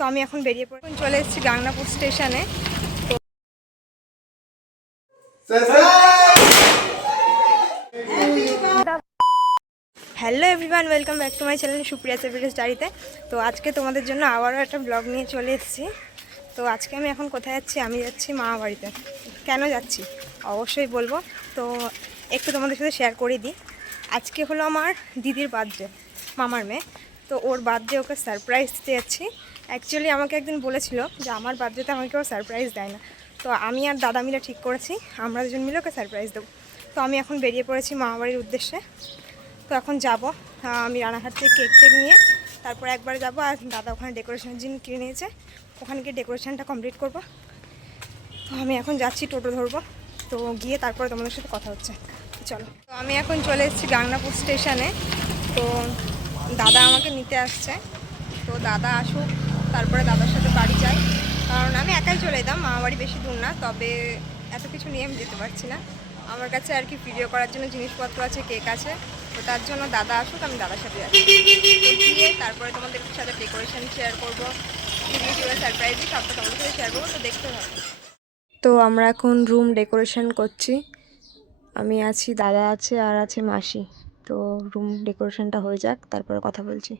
তো আমি এখন বেরিয়ে পড়ে। এখন চলে এসেছি গাংনাপুর স্টেশনে। Hello everyone welcome back to my channel Supriya সেভিডেস ডায়েরিতে তো আজকে তোমাদের জন্য আবারও একটা ব্লগ নিয়ে চলে এসেছি। তো আজকে আমি এখন কোথায় যাচ্ছি? আমি যাচ্ছি মামা বাড়িতে কেন যাচ্ছি? অবশ্যই বলব। তো একটু তোমাদের সাথে শেয়ার করে দিই। আজকে হলো আমার দিদির বার্থডে মামার মেয়ে। তো ওর বার্থডে ওকে সারপ্রাইজ দিতে যাচ্ছি। অ্যাকচুয়ালি আমাকে একদিন বলেছিল যে আমার বার্থডেতে আমাকে ও সারপ্রাইজ দেয় না। তো আমি আর দাদা মিলে ঠিক করেছি, আমরা দুজন মিলে ওকে সারপ্রাইজ দেবো। তো আমি এখন বেরিয়ে পড়েছি মামাবাড়ির উদ্দেশ্যে। তো এখন যাব আমি রানাঘাট থেকে কেক টেক নিয়ে, তারপর একবার যাব আর দাদা ওখানে ডেকোরেশনের জিনিস কিনে নিয়েছে। ওখানে গিয়ে ডেকোরেশনটা কমপ্লিট করব। তো আমি এখন যাচ্ছি, টোটো ধরবো। তো গিয়ে তারপরে তোমাদের সাথে কথা হচ্ছে। চলো। তো আমি এখন চলে এসেছি গাংনাপুর স্টেশনে তো দাদা আমাকে নিতে আসছে। তো দাদা আসুক। তারপরে দাদার সাথে বাড়ি যাই। কারণ আমি একাই চলে যেতাম মামা বাড়ি বেশি দূর না, তবে এত কিছু নিয়ে আমি যেতে পারছি না। আমার কাছে আর কি ভিডিও করার জন্য জিনিসপত্র আছে কেক আছে। তো তার জন্য দাদা আসুক, আমি দাদার সাথে যাচ্ছি। গিয়ে তারপরে তোমাদের সাথে ডেকোরেশন শেয়ার করব ভিডিও সারপ্রাইজ সবটা তোমাদের সাথে শেয়ার করব, তো দেখতে হবে তো আমরা এখন রুম ডেকোরেশন করছি। আমি আছি, দাদা আছে, আর আছে মাসি। তো রুম ডেকোরেশনটা হয়ে যাক, তারপরে কথা বলছি।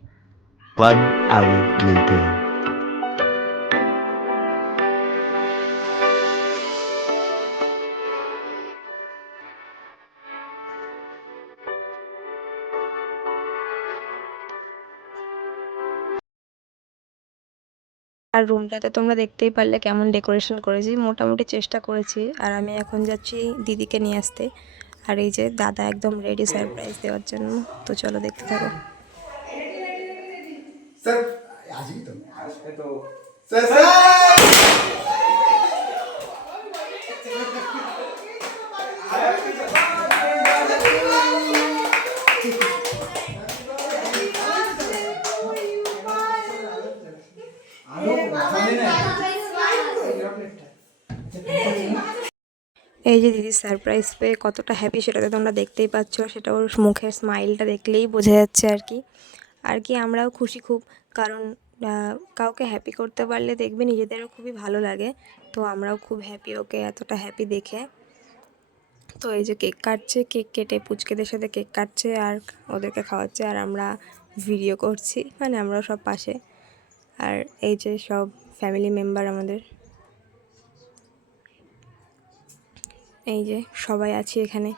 আর রুমটাতে তোমরা দেখতেই পারলে কেমন ডেকোরেশন করেছি। মোটামুটি চেষ্টা করেছি আর আমি এখন যাচ্ছি দিদিকে নিয়ে আসতে। আর এই যে দাদা একদম রেডি সারপ্রাইজ দেওয়ার জন্য। তো চলো দেখতে থাকো। স্যার আজই তো আজকে তো স্যার! এই যে দিদি সারপ্রাইজ পেয়ে কতটা হ্যাপি সেটা তো তোমরা দেখতেই পাচ্ছ। সেটা ওর মুখের স্মাইলটা দেখলেই বোঝা যাচ্ছে আর কি। আর কি আমরাও খুশি খুব, কারণ কাউকে হ্যাপি করতে পারলে দেখবে নিজেদেরও খুবই ভালো লাগে। তো আমরাও খুব হ্যাপি ওকে এতটা হ্যাপি দেখে। তো এই যে কেক কাটছে কেক কেটে পুচকেদের সাথে কেক কাটছে আর ওদেরকে খাওয়াচ্ছে আর আমরা ভিডিও করছি মানে আমরাও সব পাশে। আর এই যে সব ফ্যামিলি মেম্বার আমাদের। এই যে সবাই আছি এখানে।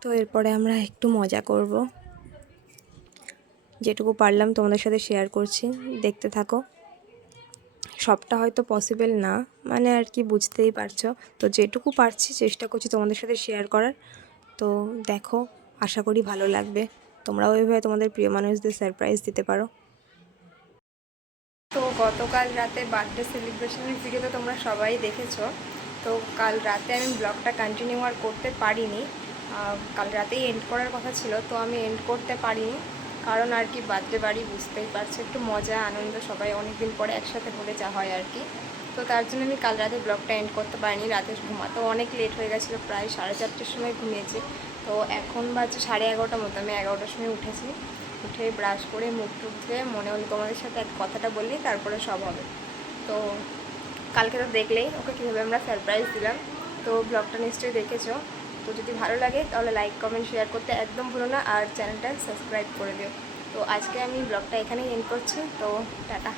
তো এরপরে আমরা একটু মজা করব। যেটুকু পারলাম তোমাদের সাথে শেয়ার করছি, দেখতে থাকো। সবটা হয়তো পসিবল না মানে আর কি বুঝতেই পারছ। তো যেটুকু পারছি চেষ্টা করছি তোমাদের সাথে শেয়ার করার। তো দেখো, আশা করি ভালো লাগবে। তোমরাও ওইভাবে তোমাদের প্রিয় মানুষদের সারপ্রাইজ দিতে পারো। তো গতকাল রাতে বার্থডে সেলিব্রেশনের ভিডিও তো তোমরা সবাই দেখেছ। তো কাল রাতে আমি ব্লগটা কন্টিনিউ আর করতে পারিনি। কাল রাতেই এন্ড করার কথা ছিল, তো আমি এন্ড করতে পারিনি। কারণ আর কি বার্থডে বাড়ি বুঝতেই পারছ, একটু মজা, আনন্দ, সবাই অনেক দিন পরে একসাথে হলে যা হয় আর কি। তো তার জন্য আমি কাল রাতে ব্লগটা এন্ড করতে পারিনি, রাতে ঘুমাতেও অনেক লেট হয়ে গেছিল, প্রায় সাড়ে চারটের সময় ঘুমিয়েছি। তো এখন বাজে সাড়ে এগারোটার মতো, আমি এগারোটার সময় উঠেছি। উঠে ব্রাশ করে মুখ টুক ধুয়ে মনে হলো তোমাদের সাথে এক কথাটা বললি তারপরে সব হবে। তো কালকে তো দেখলেই ওকে কীভাবে আমরা সারপ্রাইজ দিলাম। তো ব্লগটা নিশ্চয়ই দেখেছ। তো যদি ভালো লাগে তাহলে লাইক কমেন্ট শেয়ার করতে একদম ভুলো না। আর চ্যানেলটা সাবস্ক্রাইব করে দিও। তো আজকে আমি ব্লগটা এখানেই এন্ড করছি। তো টাটা।